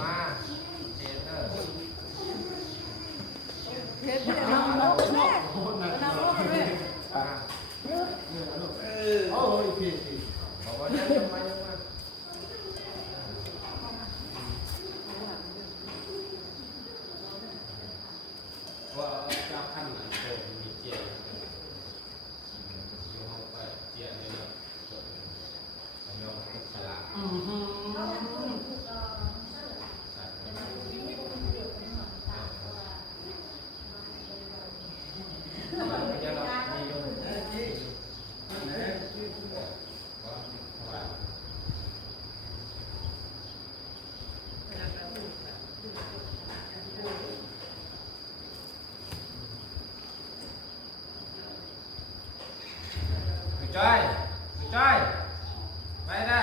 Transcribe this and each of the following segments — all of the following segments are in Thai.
มาเจนเนอร์ เห็นแต่น้ำโลกแม่น้ำโลกแม่ โอ้ยพี่ บอกว่ายังมาว่าเจ้าขั้นหลังโตมีเจียอยู่ห้องไปเจียเนี่ยนะน้องทุกฉลาดจ้อยจ้อยไปนะ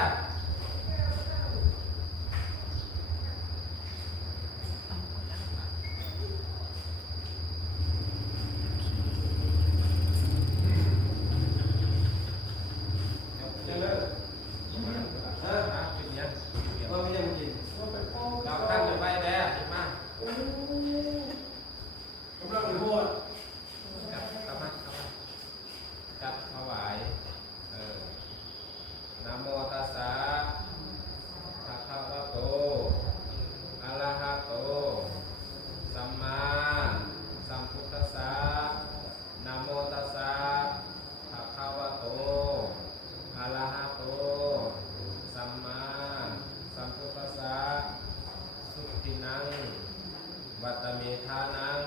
วัตเมธานัง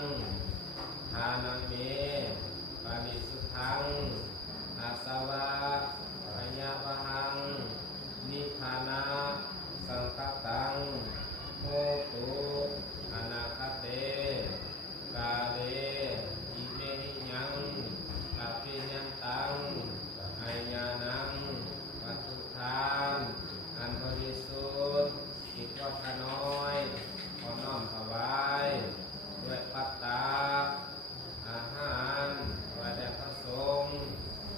ทานังเมปานิสุทังอาสวะปัญญาวหังนิพพานะสังฆตังโหตุอนาคเตกาเลอิเมหิยังกัปปิญันตังอัญญานังวัตถุทานอันบริสุทธิ์อิทวัตน้อยขอน้อมถวายด้วยปัตตาอาหารไว้แด่พระสงฆ์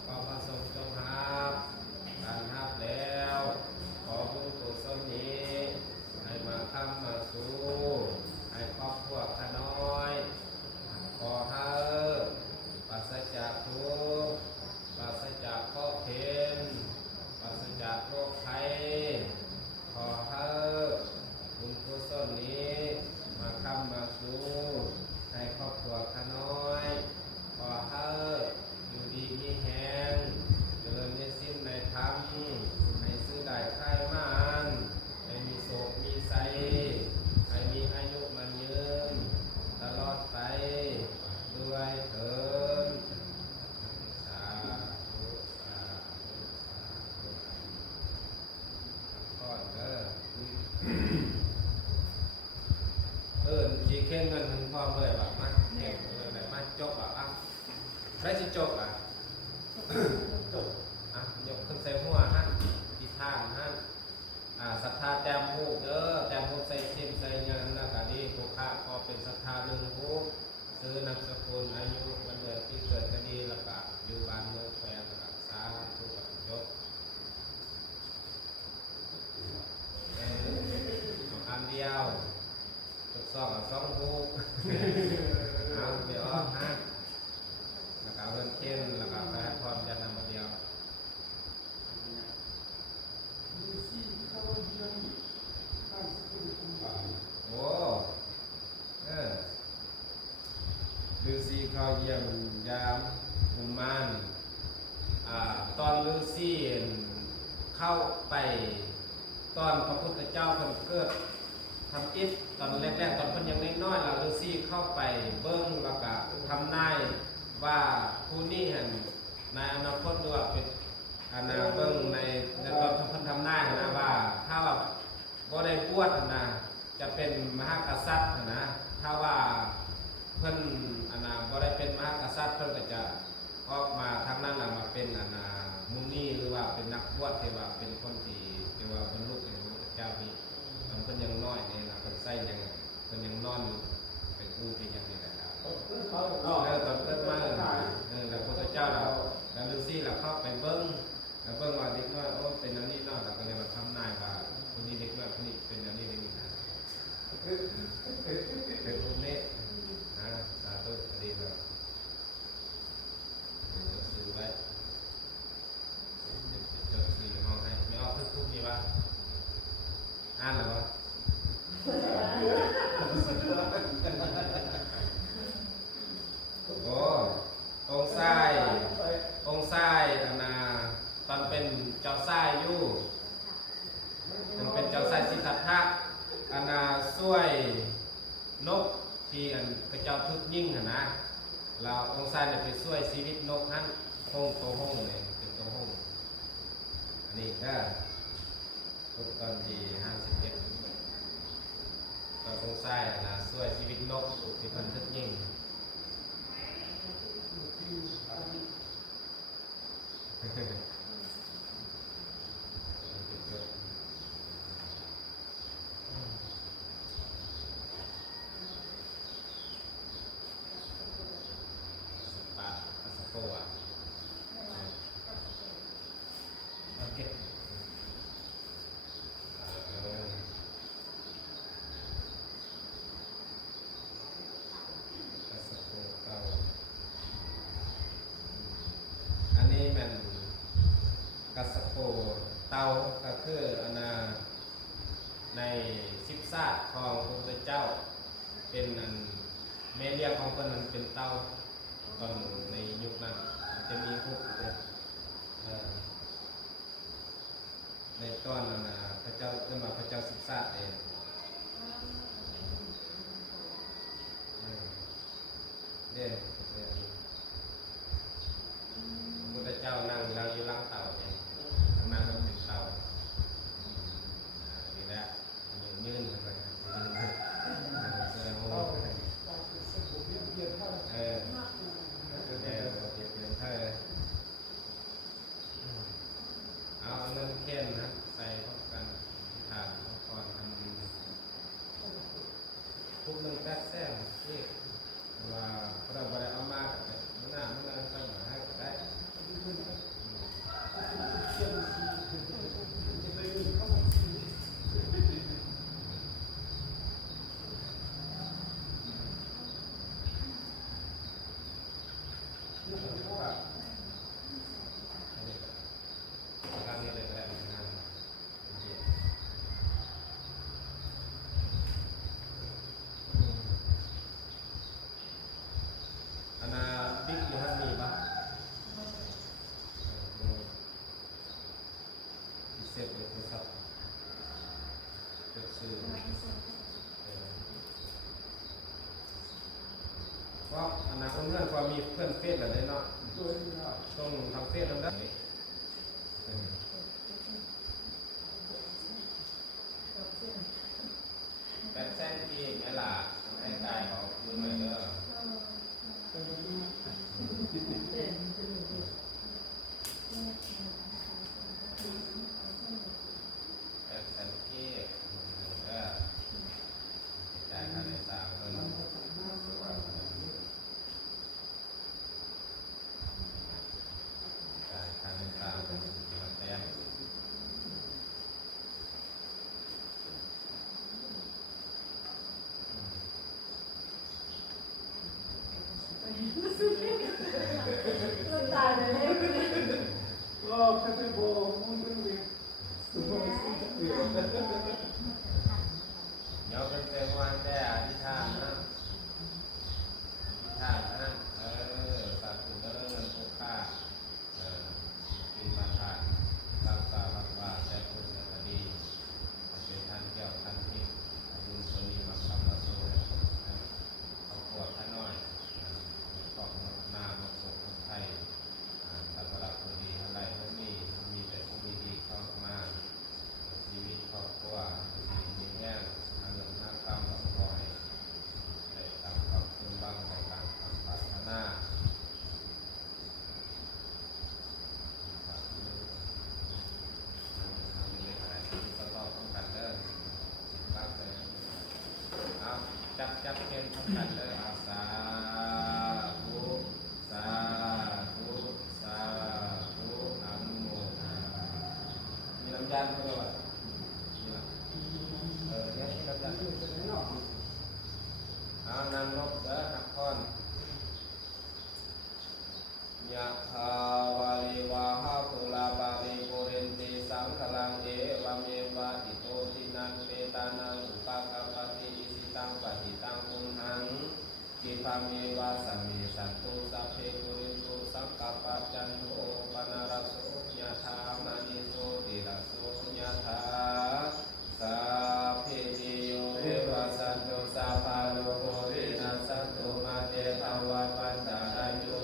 ขอพระสงฆ์จงรับการรับแล้วขอบุญกุศลนี้ให้มาค้ำมาสู่ให้ครอบครัวข้าน้อยขอให้ปราศจากทุกข์ปราศจากข้อเข็ญปราศจากโรคภัยขอให้บุญกุศลนี้มาค้ำมาสู่ให้ครอบครัวข้าน้อยขอให้อยู่ดีมีแรงเจริญในสิ้นในธรรมให้ซื้อได้ค่ายมันให้มีโศกมีไสให้มีอายุมันยืนตลอดไปด้วยเถิดสาธุสาธุก่อนเด้อจีเข่งเงินถึงพร้อมเลยแบบมาแข่งเลยแบบมาจบอ่ะได้จิจบอ่ะอ่ะยกขึ้นใส่หัวฮะที่ท่านฮะศรัทธาแต้มหูเด้อแต้มหูใส่เทียมใส่เงินแล้วก็ดีผู้ค้าพอเป็นศรัทธาหนึ่งหูซื้อนามสกุลอายุวันเดือนปีเกิดก็ดีแล้วก็อยู่บ้านเมืองแฟนแล้วก็สาธุกับจบอันเดียวสองหูเอาเดี๋ยวฮะแล้วก็เงินเข็นแล้วก็แพ้พรจะนำมาเดียวโอ้ฤาษีเขาเยี่ยมยามกุมารตอนฤาษีเข้าไปตอนพระพุทธเจ้าเพิ่งเกิดทำอิฐตอนแรกๆตอนเพิ่นยังน้อยๆเราฤาษีเข้าไปเบิ้งแล้วก็ทำนายว่าผู้นี้เห็นในอนาคตด้วยเป็นอนาเบิ้งในตอนเพิ่นทำนายนะว่าถ้าว่าบ่ได้บวชนะจะเป็นมหากษัตริย์นะถ้าว่าเพิ่นบ่ได้เป็นมหากษัตริย์เพิ่นก็จะออกมาทางนั้นล่ะมาเป็นมุนีหรือว่าเป็นนักบวชที่ว่าเป็นคนที่ว่าบรรลุในพระพุทธเจ้านี่เพิ่นยังน้อยนี่นะเพิ่นใส่ยังเพิ่นยังนอนอยู่เป็นผู้เป็นยังนี่แหละครับตอนเกิดมาแล้วพระพุทธเจ้าเราแล้วฤาษีเราเข้าไปเบิ้งว่าเด็กน้อยโอ้เป็นอันนี้เนาะเราก็เลยมาทำนายว่าคนนี้เด็กน้อยคนนี้ ทรายเนี่ยไปช่วยชีวิตนกฮั่นห้องตัวห้องเนี่ยเป็นตัวห้องอันนี้ก็ทุกตอนที่57ตัวทรงทรายนะช่วยชีวิตนกที่เพิ่นทึกยิ่งปะสะโพกอ่ะโอเคสะโพกเต่าอันนี้มันกัสโปเต่าก็คืออันนาใน10 ศาสตร์ของพระพุทธเจ้าเป็นอันแม่เรียกของเพิ่นนั้นเป็นเต่าตอนในยุคนั้นจะมีพวกในตอนนั้นพระเจ้าเรียกว่าพระเจ้า10 ศาสตร์เองเด่นพระพุทธเจ้านั่งอยู่หลังเต่าเองข้างหน้ามันเป็นเต่านี่แหละยืนไปแสดงว่าเอาเงินเค้นนะใส่พร้อมกันถามก่อนทำทุก1 800,000ที่ว่าเราไปเอามากับมันน่าต้องมาให้ก็ได้บิ๊กอยู่ฮันนี่ปะพิเศษเลยโทรศัพท์จดซื้อเพราะอนาคตเพื่อนความมีเพื่อนเฟซอะไรเนาะช่วงทำเฟซแล้วได้800,000ที่นี่ล่ะให้ตายเขาคืนใหม่เด้อเดี๋ยวเป็นเต็มวันแต่อธิษฐานนะอธิษฐานนะสาธุเด้อเงินทุกค่าปีมาทานรักษาวัดว่าแต่พุทธคดีเป็นท่านเกี่ยวท่านที่บุญคนนี้มาทำมาสู้เขาปวดท่านน้อยของหน้ามาปกคนไทยตลอดคนดีอะไรพวกนี้มีแต่ผู้ดีๆเข้ามาชีวิตครอบครัวมีแง่ทางเงินทางคำขอให้ได้ตามความคุณบ้างในการทำปรารถนาจับเกณฑ์ทำกันเลยสาธุสาธุสาธุอนุโมทนามีลำยันเท่าไหร่เนี่ยมีลำยันเอานางนกเด้อนักพรยะถาวาริวาหาปุราปาริปุเรนติสังขลังเอวเมวะอิโตทินังเปตานังอุปกปปติอิสิตังปฏิตังมุหังกิปะเมวะสัมมิสันตุสัพเพปุริตุสังกปปจันโทปนะระโสยะถามณิโสติระโสยะถาสัพพิติโยวิวัสสันตุสัพพะโลกวินัสสันตุมาเตภวัตวันตารายุ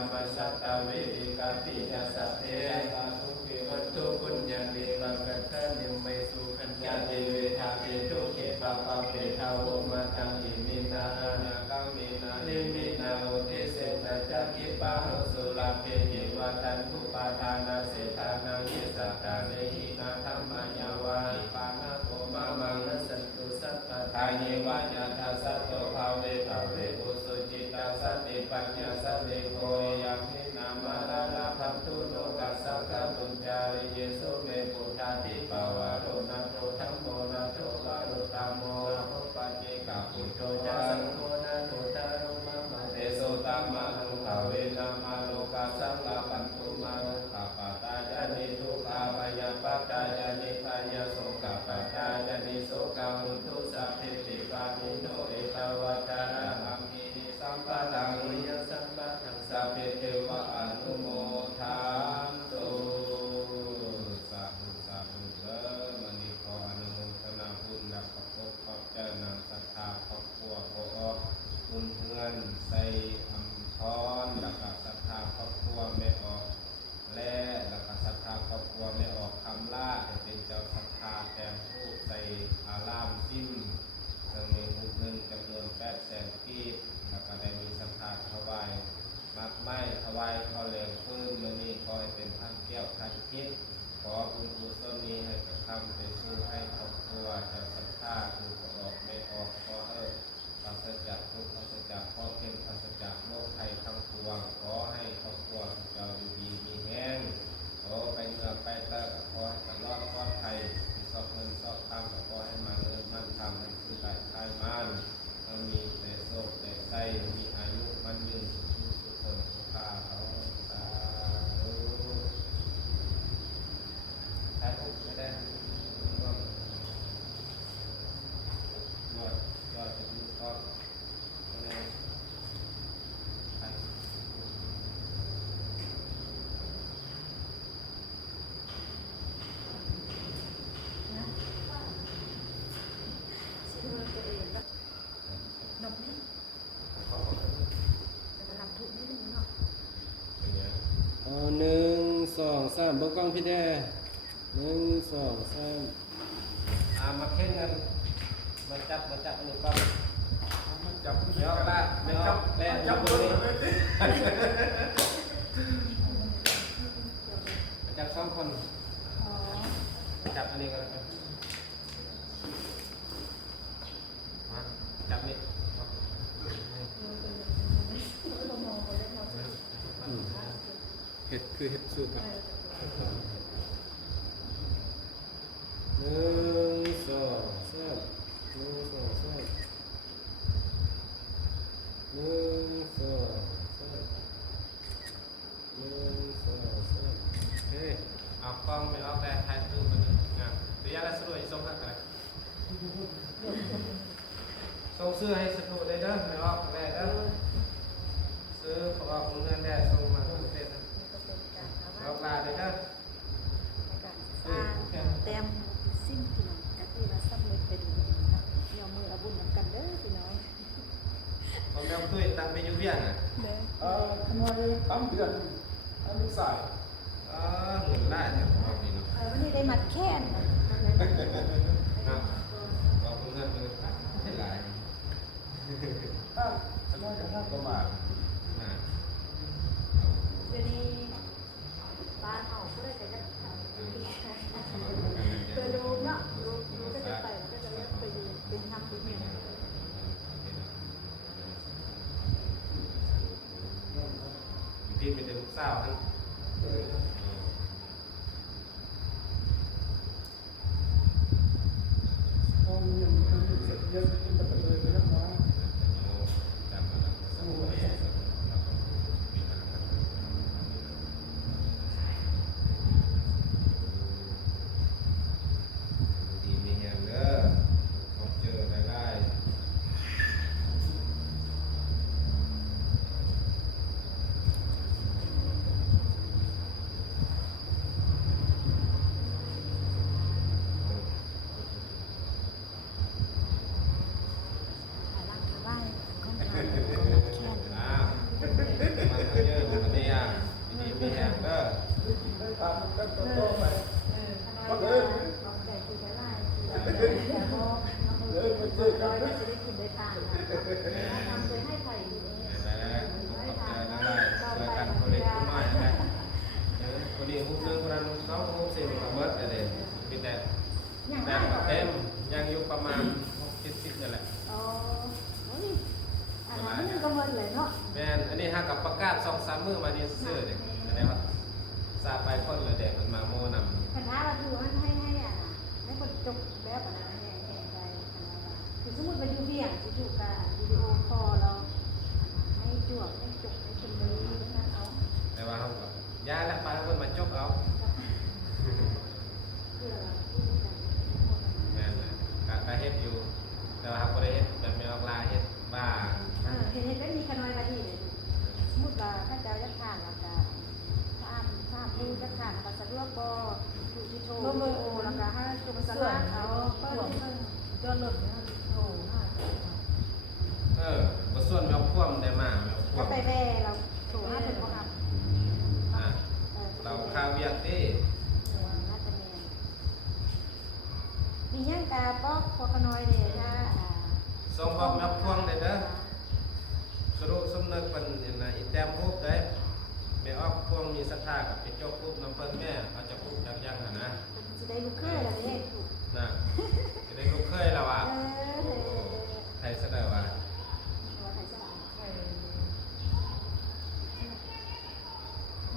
มปัสสัตตเวทิกาปิยาสัพเพตาทุเกวัตถุปุญญาเดวังกัตถะนิมเมสุขัญญาเทเวทาเปทุเขปะปะเปทาวมาตังอิมินานากังมินานิมินาโอเทเสตจักขิปะโหสุลาเปเกวัตันทุปาทานาเสทานังยิสัตตาเนหินาธัมมายาวาหิปานะโกมะมังนัสสันตุสัพพะทาเยวะญาทัสสะโตภาเวภาเวอุสุจิตาสัตติปัญญาสัตติโกยัมหินามาราลาภัมตุโลกัสสะกะปุญจาริเยสุเมปุทธาติปาวารุณัตโตธัมโมนะโตวารุตตมโมนะโภปัจเจกะปุจโตจะสังโฆนะโตตารุมะมะเตโสตัมมะนุภาเวนะมาโลกัสสังลาปันตุมานุภาปะตาจานิทุกขาปยาปัตตาจานิทายาโสกะปัตตาจานิโสกะหุตุสัพพิติปานิโนเอตวัตตาระหัมมินิสัมปะทังวิยสัมปะทังสัพเพเทวะอนุโมทันตุสาธุสาธุเด้อมณีขออนุโมทนาบุญและขอบคุณขอบใจนางศรัทธาครอบครัวขอบุญเพื่อนใส่อำพรและกับศรัทธาครอบครัวไม่ออกและกับศรัทธาครอบครัวไม่ออกคำล่าให้เป็นเจ้าศรัทธาแทนผู้ใส่อารามจิ้มจะมีหุกหนึ่งจำนวน800,000 กีบแล้วก็ได้มีศรัทธาถวายมักไม้ถวายข้าวเหลวฟื้นมื้อนี้ขอให้เป็นพันแก้วพันคิดขอบุญกุศลนี้ให้กระทำไปสู่ให้ครอบครัวเจ้าศรัทธาผู้ออกไม่ออกขอให้ปราศจากทุกข์ปราศจากข้อเข็ญปราศจากโรคภัยทั้งปวงขอให้ครอบครัวเจ้าอยู่ดีมีแห้งขอไปเมื่อไปเลิกขอให้ตลอดปลอดภัยสอบเงินสอบคำขอให้มาเงินมั่นคำให้ซื้อได้ขายมันก็มีแต่โชคแต่ใจมีอายุมันยืนสุขคนสุขาเขาสาธุถ่ายรูปไม่ได้ก็ยอดจะดูก็เลยไป ชื่อตัวเองก็นกนี่จะรับทุกนิดนึงเนาะ หนึ่งสองสามเบิ่งกล้องพี่แด้หนึ่งสองสาม มาเข่งกันมาจับอันนี้ก่อน มันจับ ไม่ออกละไม่ออกแล้ว จับ มื มื อ อ นี้ เลยดิ มาจับ2 คน อ๋อ มาจับอันนี้ก็แล้วกันมาจับนี่ เห็ดคือเห็ดสูตรครับหนึ่งสองสามหนึ่งสองสามหนึ่งสองสามหนึ่งสองสามเฮ้ย เอากล้องไม่ออกแต่ถ่ายรูปมันงามเดี๋ยวอะไรสรุปส่งกันกันส่งซื้อให้สรุปได้เด้อไม่ออกแม่เด้อซื้อเพราะว่าผมเงินได้ส่งมาทุกเดือน ก็เป็นการเอา ออกลาได้เด้อ การสร้างเต็มสิ้นพี่น้องก็คือว่าสำเร็จไปดูนะเดี๋ยวมืออาบุญนำกันเด้อพี่น้อง ผมยังเคยตั้งไปอยู่เวียงอ่ะ เด้อ ทำไมตั้งเดือนอันนี้ใส่ เงินได้เนี่ยผมเอาดีเนาะ วันนี้ได้มัดแค้นนะ นะบอกเงินเลยไม่หลาย ถ้าทำไมจะนั่งประมาณ นะ เดี๋ยวนี้บ้านเอาก็ได้แต่จะทำเคยดูเนาะดูก็จะไปก็จะไปดูเป็นทำเป็นเนี่ย พี่เป็นเด็กลูกสาวทั้ง ห้องยังเสร็จเยอะขึ้นไปเลยไปแล้วนะ จับมาแล้วก็สมัยแล้วก็มีนาครับดีมีเงินเด้อพบเจอได้ได้ มือมานี่ซื่อเนี่ยแสดงว่าซาไปคนละแดกมันมาโมนำ ปัญหาเราถือว่าให้อ่ะนะให้คนจบแบบนะแห่ไปคือสมมติไปดูเบี่ยงจู่ๆกับวิดีโอคอลเราให้จวบให้จบให้คนนี้นั่นเอา แต่ว่าเขาก็ย่าและปลาคนมาจบเอา เพื่อ แม่นนะการเฮ็ดอยู่แต่ว่าเขาก็ได้เฮ็ดแบบไม่ออกลาเฮ็ดบ้า เห็นได้มีขน้อยมาดีเลยสมมติว่าถ้าจะยัดทานเราจะถ้าดูยัดทานเราสะดวกก็อยู่ที่โชว์แล้วก็ให้ตัวมันสลากเขาเปิดจนหลุดโอ้ห้า บ่ส่วนแมวคว่ำได้มาแมวค ก็ ว่ำ ไปแว่เราโชว์ห้าเป็นพอครับ เราข้าวเวียกที่ น่าจะมีย่างตาป๊อกพอขน้อยเลยถ้า ส่งออกแมวคว่ำได้เด้อสรุปสำนึกเป็นนะอีแต้มรูปได้แม่ออกพวงมีศรัทธากับไปจกรูปน้ำเพิ่นแม่เขาจะรูปจักยังหั่นนะ จะได้ลูกเคยอะไรเนี่ยถูก น่ะจะได้ลูกเคยแล้วอ่ะใครเสนอว่า ว่าใครจะ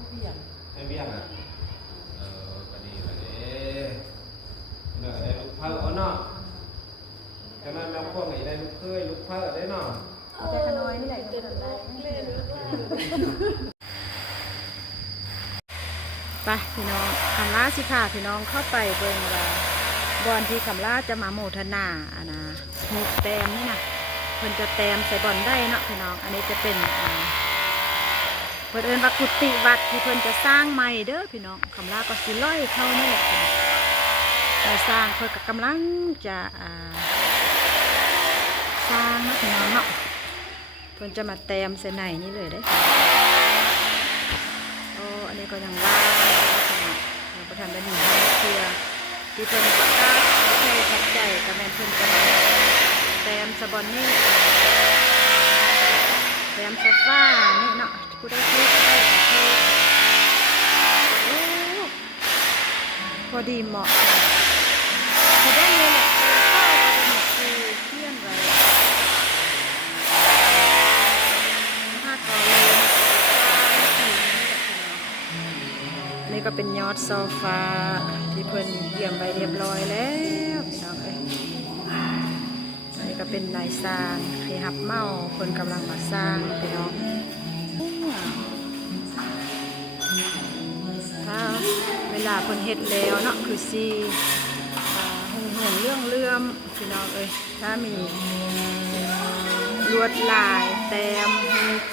เบี่ยง ให้เวียงอ่ะก็ดีละเด้เนื้อได้ลูกเพิ่นเอาเนาะแต่มันแมวคว่ำนี่ได้ลูกเคยลูกเพิ่นได้เนาะ แต่ขน้อยนี่แหละก็ทำได้ ไปพี่น้องคำล่าสิค่ะพี่น้องเข้าไปเบิ่งว่าบอนที่คำล่าจะมาโมทนาอะนะหมูแตมนี่นะเพิ่นจะแตมใส่บอนได้เนาะพี่น้องอันนี้จะเป็นเพิ่นเอิ้นว่ากุฏิวัดที่เพิ่นจะสร้างใหม่เด้อพี่น้องคำล่าก็สิร้อยเข้านี่แหละแต่สร้างเพิ่นก็กำลังจะสร้างเนาะพี่น้องเนาะเพิ่นจะมาแตมใส่ในนี่เลยได้อโอ้อันนี้ก็ยังว่าเราประทานได้หนึ่งเพื่อที่เพิ่นประกาศใช้ทับใจกับแม่นเพิ่นจะมาแตมสะบอนนี่แตมสะฟ้านี่เนาะผู้ได้พูดได้พูดโอ้พอดีเหมาะพอได้เลยแหละเข้าไปหมดคือเที่ยงเลยถ้าก่อนเลยนี่ก็เป็นยอดโซฟาที่เพิ่นเยี่ยมไปเรียบร้อยแล้วพี่น้องเอ้ยอันนี้ก็เป็นนายสร้างที่ฮับเมาเพิ่นกำลังมาสร้างพี่น้องถ้าเวลาเพิ่นเฮ็ดแล้วเนาะคือสิห่วงเรื่องเลื่อมพี่น้องเอ้ยถ้ามีลวดลายแต้ม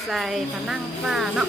ใส่ผนังฝ้าเนาะ